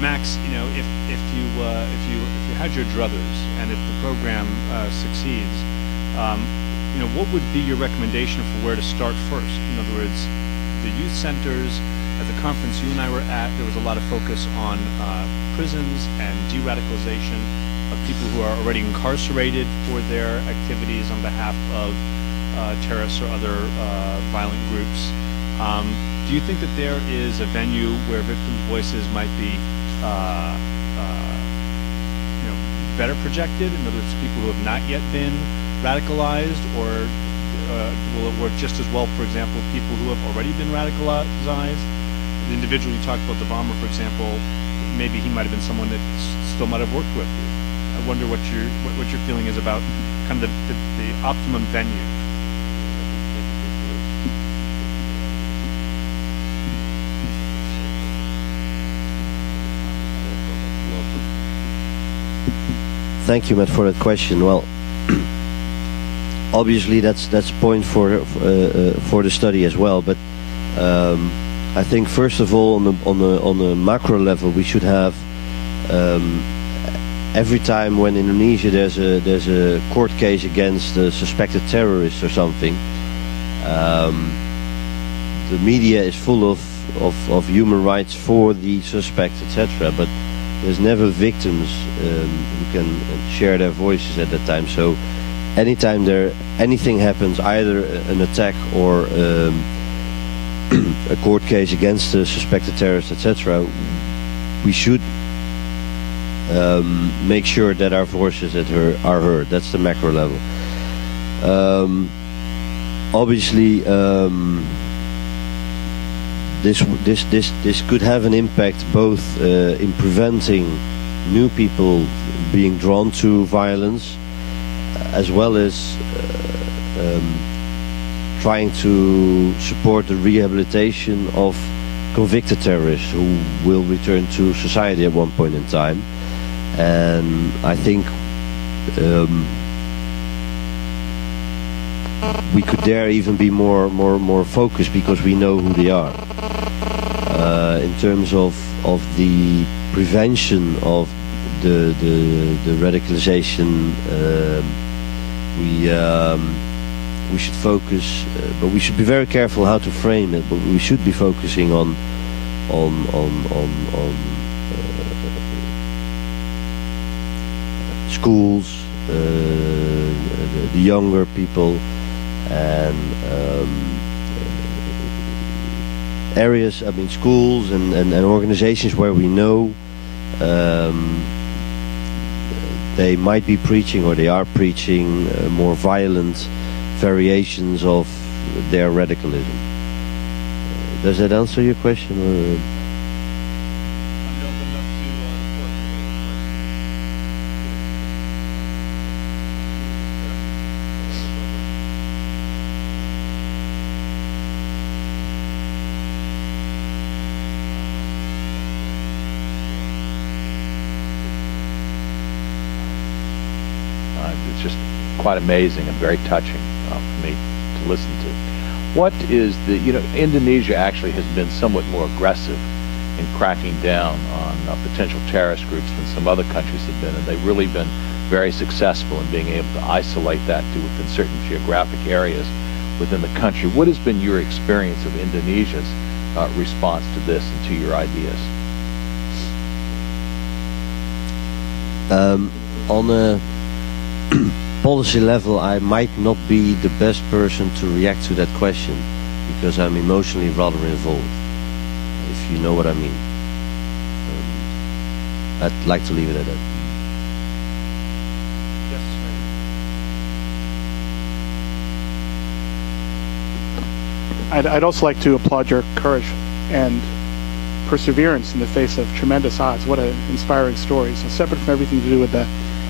Max, if you had your druthers and if the program succeeds, what would be your recommendation for where to start first? In other words, the youth centers. At the conference you and I were at, there was a lot of focus on prisons and de-radicalization of people who are already incarcerated for their activities on behalf of terrorists or other violent groups. Do you think that there is a venue where victims' voices might be better projected? In other words, people who have not yet been radicalized, or will it work just as well, for example, people who have already been radicalized? The individual you talked about, the bomber, for example, maybe he might have been someone that still might have worked with you. I wonder what your feeling is about kind of the optimum venue. Thank you, Matt, for that question. Well, obviously that's a point for the study as well. But I think first of all, on the macro level, we should have every time when in Indonesia there's a court case against a suspected terrorist or something, the media is full of human rights for the suspect, etc. But there's never victims who can share their voices at that time. So anytime anything happens, either an attack or a court case against a suspected terrorist, etc., we should make sure that our voices are heard. That's the macro level. Obviously, this could have an impact both in preventing new people being drawn to violence, as well as trying to support the rehabilitation of convicted terrorists who will return to society at one point in time. And I think we could there even be more focused, because we know who they are. In terms of the prevention of the radicalization, we should focus, but we should be very careful how to frame it. But we should be focusing on schools, the younger people, and areas, schools and organizations where we know they might be preaching, or they are preaching, more violent variations of their radicalism. Does that answer your question? Or? It's just quite amazing and very touching for me to listen to. What is Indonesia actually has been somewhat more aggressive in cracking down on potential terrorist groups than some other countries have been, and they've really been very successful in being able to isolate that to within certain geographic areas within the country. What has been your experience of Indonesia's response to this and to your ideas? On a policy level, I might not be the best person to react to that question, because I'm emotionally rather involved, if you know what I mean. I'd like to leave it at that. Yes, I'd also like to applaud your courage and perseverance in the face of tremendous odds. What an inspiring story. So separate from everything to do with the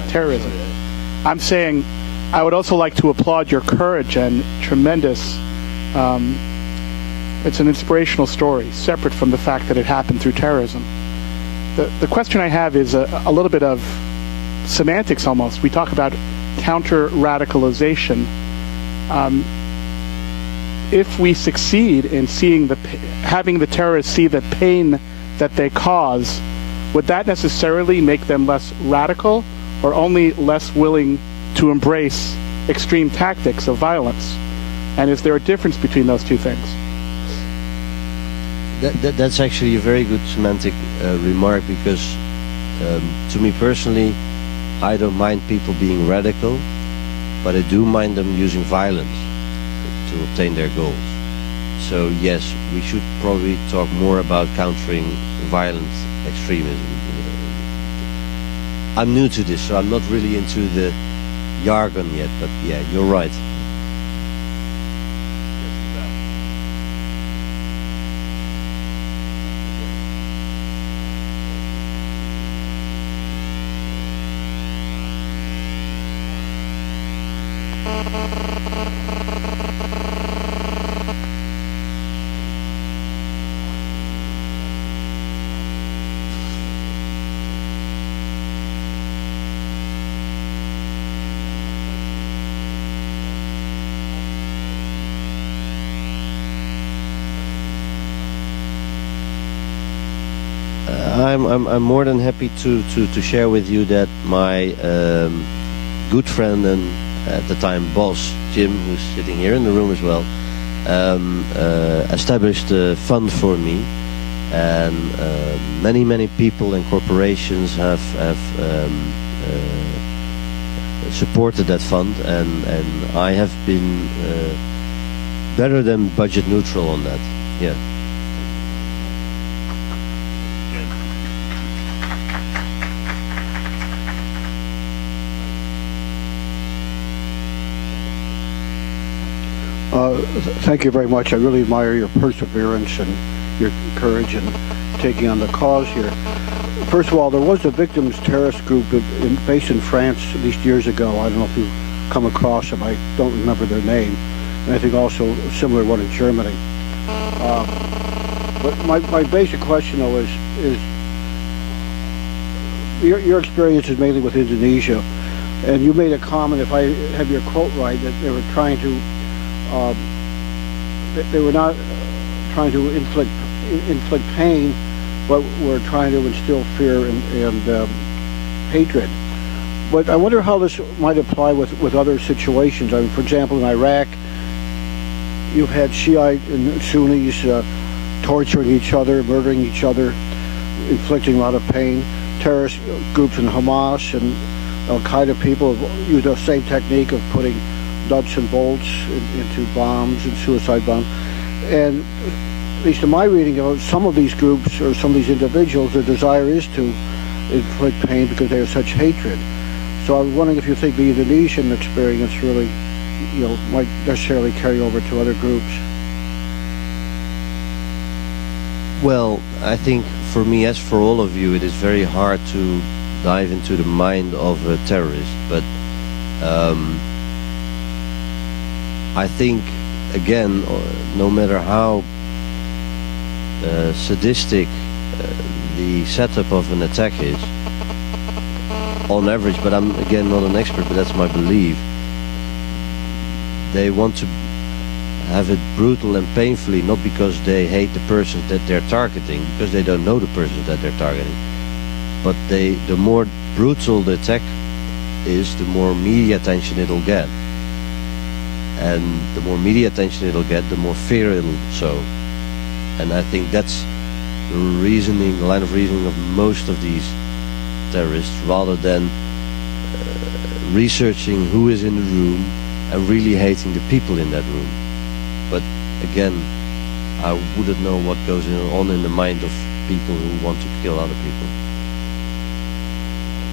terrorism, I'm saying I would also like to applaud your courage and tremendous, it's an inspirational story, separate from the fact that it happened through terrorism. The question I have is a little bit of semantics almost. We talk about counter-radicalization. If we succeed in having the terrorists see the pain that they cause, would that necessarily make them less radical or only less willing to embrace extreme tactics of violence? And is there a difference between those two things? That's actually a very good semantic remark, because to me personally, I don't mind people being radical, but I do mind them using violence to obtain their goals. So yes, we should probably talk more about countering violent extremism. I'm new to this, so I'm not really into the jargon yet, but yeah, you're right. I'm more than happy to share with you that my good friend and at the time boss, Jim, who's sitting here in the room as well, established a fund for me, and many people and corporations have supported that fund, and I have been better than budget neutral on that. Yeah. Thank you very much. I really admire your perseverance and your courage in taking on the cause here. First of all, there was a victims terrorist group based in France at least years ago. I don't know if you've come across them. I don't remember their name. And I think also a similar one in Germany. But my basic question, though, is your experience is mainly with Indonesia. And you made a comment, if I have your quote right, that they were trying to they were not trying to inflict pain, but were trying to instill fear and hatred. But I wonder how this might apply with other situations. I mean, for example, in Iraq, you've had Shiite and Sunnis torturing each other, murdering each other, inflicting a lot of pain. Terrorist groups in Hamas and Al-Qaeda people have used the same technique of putting nuts and bolts into bombs and suicide bombs. And at least in my reading of some of these groups or some of these individuals, their desire is to inflict pain because they have such hatred. So I was wondering if you think the Indonesian experience really, might necessarily carry over to other groups. Well, I think for me, as for all of you, it is very hard to dive into the mind of a terrorist, but I think, again, no matter how sadistic the setup of an attack is, on average, but I'm again not an expert, but that's my belief, they want to have it brutal and painfully, not because they hate the person that they're targeting, because they don't know the person that they're targeting, but the more brutal the attack is, the more media attention it'll get. And the more media attention it'll get, the more fear it'll sow. And I think that's the line of reasoning of most of these terrorists, rather than researching who is in the room and really hating the people in that room. But again, I wouldn't know what goes on in the mind of people who want to kill other people.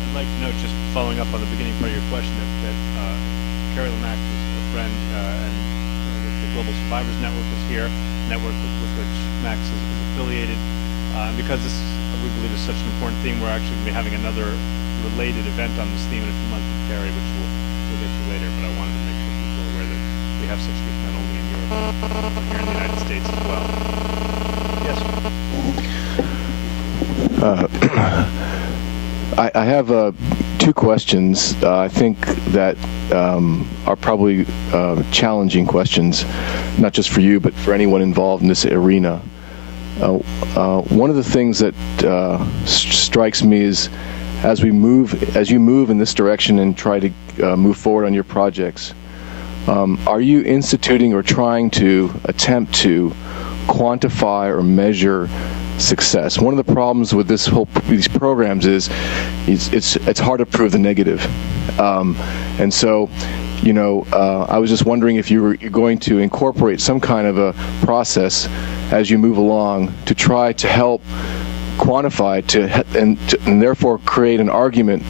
I'd like to note, just following up on the beginning part of your question, that Carrie Lamack is a friend, and the Global Survivors Network is here, a network with which Max is affiliated. And because this, we believe, is such an important theme, we're actually going to be having another related event on this theme in a few months with Carrie, which we'll get to later. But I wanted to make sure people are aware that we have such groups not only in Europe, but here in the United States as well. Yes. I have two questions. I think that are probably challenging questions, not just for you, but for anyone involved in this arena. One of the things that strikes me is as you move in this direction and try to move forward on your projects, are you instituting or trying to attempt to quantify or measure success? One of the problems with these programs is it's hard to prove the negative, and so I was just wondering if you're going to incorporate some kind of a process as you move along to try to help quantify and therefore create an argument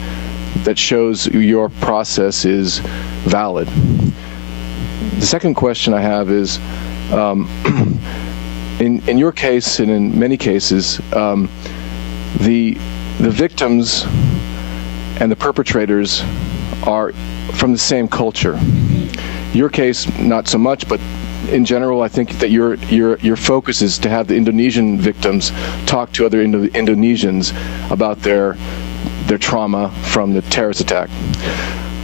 that shows your process is valid. The second question I have is, in your case and in many cases, the victims and the perpetrators are from the same culture. Your case, not so much, but in general, I think that your focus is to have the Indonesian victims talk to other Indonesians about their trauma from the terrorist attack.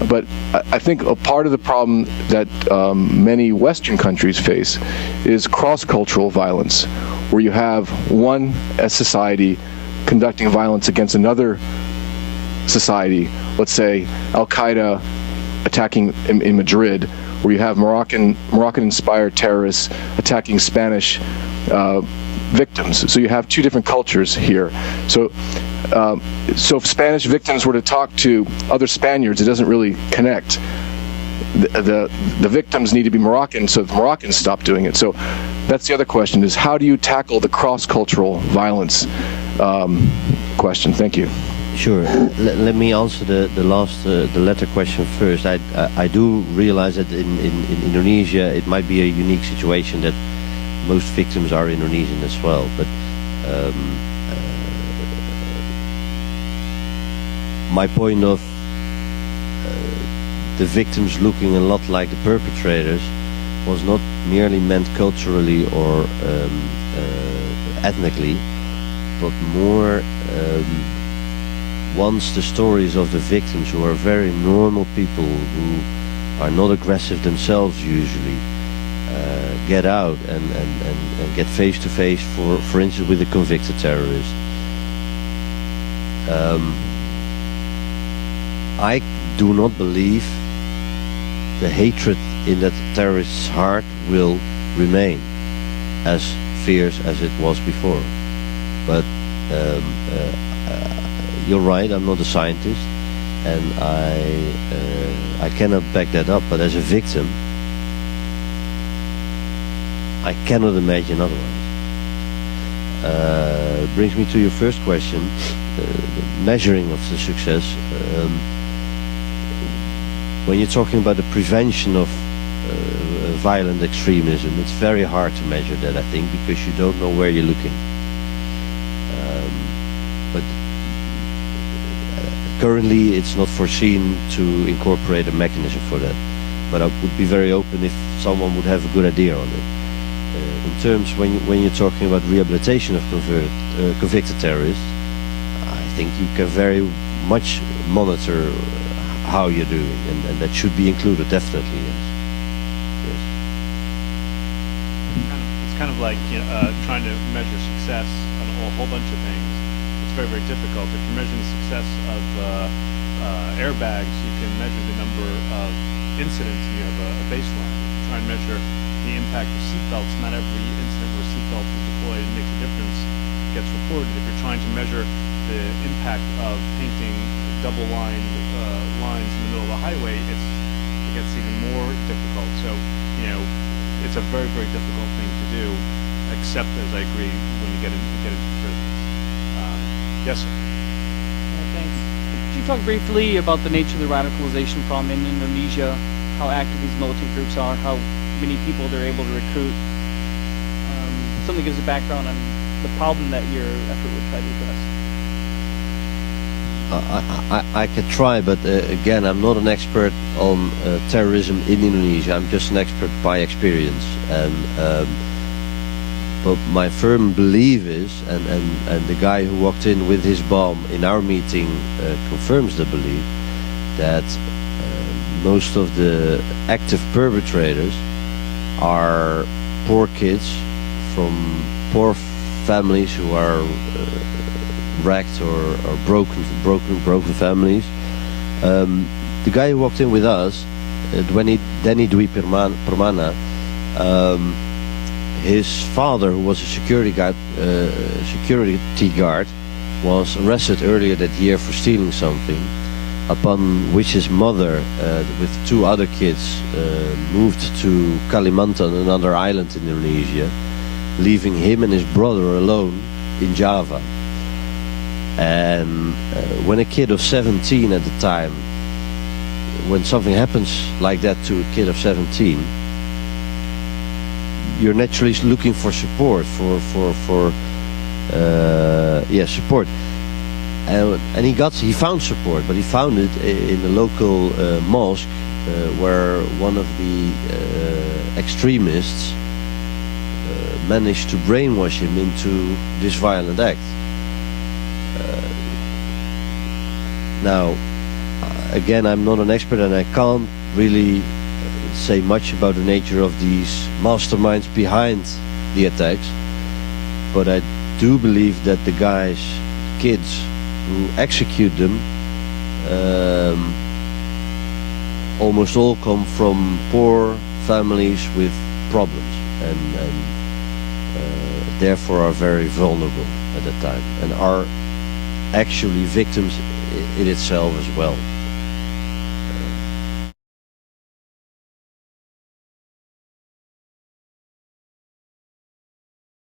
But I think a part of the problem that many Western countries face is cross-cultural violence, where you have one society conducting violence against another society. Let's say Al-Qaeda attacking in Madrid, where you have Moroccan-inspired terrorists attacking Spanish victims. So you have two different cultures here. So if Spanish victims were to talk to other Spaniards, it doesn't really connect. The victims need to be Moroccan, so the Moroccans stop doing it. So that's the other question: is how do you tackle the cross-cultural violence question? Thank you. Sure. Let me answer the latter question first. I do realize that in Indonesia it might be a unique situation that most victims are Indonesian as well, but my point of the victims looking a lot like the perpetrators was not merely meant culturally or ethnically, but more once the stories of the victims, who are very normal people who are not aggressive themselves usually, get out and get face to face, for instance, with a convicted terrorist. I do not believe the hatred in that terrorist's heart will remain as fierce as it was before. But you're right, I'm not a scientist, and I cannot back that up. But as a victim, I cannot imagine otherwise. Brings me to your first question, the measuring of the success. When you're talking about the prevention of violent extremism, it's very hard to measure that, I think, because you don't know where you're looking. But currently it's not foreseen to incorporate a mechanism for that. But I would be very open if someone would have a good idea on it. In terms, when you're talking about rehabilitation of convicted terrorists, I think you can very much monitor how you're doing, and that should be included, definitely. Yes. It's kind of like trying to measure success on a whole bunch of things. It's very, very difficult. If you're measuring the success of airbags, you can measure the number of incidents, and you have a baseline. You try and measure the impact of seatbelts. Not every incident where seatbelts is deployed makes a difference gets reported. If you're trying to measure the impact of painting double-lined lines in the middle of a highway, it gets even more difficult. So, it's a very, very difficult thing to do, except, as I agree, when you get into prisons. Yes, sir. Thanks. Could you talk briefly about the nature of the radicalization problem in Indonesia, how active these militant groups are, how many people they're able to recruit? Something gives a background on the problem that your effort would try to address. I could try, but again, I'm not an expert on terrorism in Indonesia. I'm just an expert by experience. And but my firm belief is, and the guy who walked in with his bomb in our meeting confirms the belief, that most of the active perpetrators are poor kids from poor families who are wrecked or broken families. The guy who walked in with us, Danny Dwi Permana, his father, who was a security guard, was arrested earlier that year for stealing something, upon which his mother, with 2 other kids, moved to Kalimantan, another island in Indonesia, leaving him and his brother alone in Java. And when a kid of 17 at the time, when something happens like that to a kid of 17, you're naturally looking for support, support. And he found support, but he found it in the local mosque, where one of the extremists managed to brainwash him into this violent act. Now, again, I'm not an expert and I can't really say much about the nature of these masterminds behind the attacks, but I do believe that the kids who execute them, almost all come from poor families with problems and therefore are very vulnerable at that time and are actually victims in itself as well.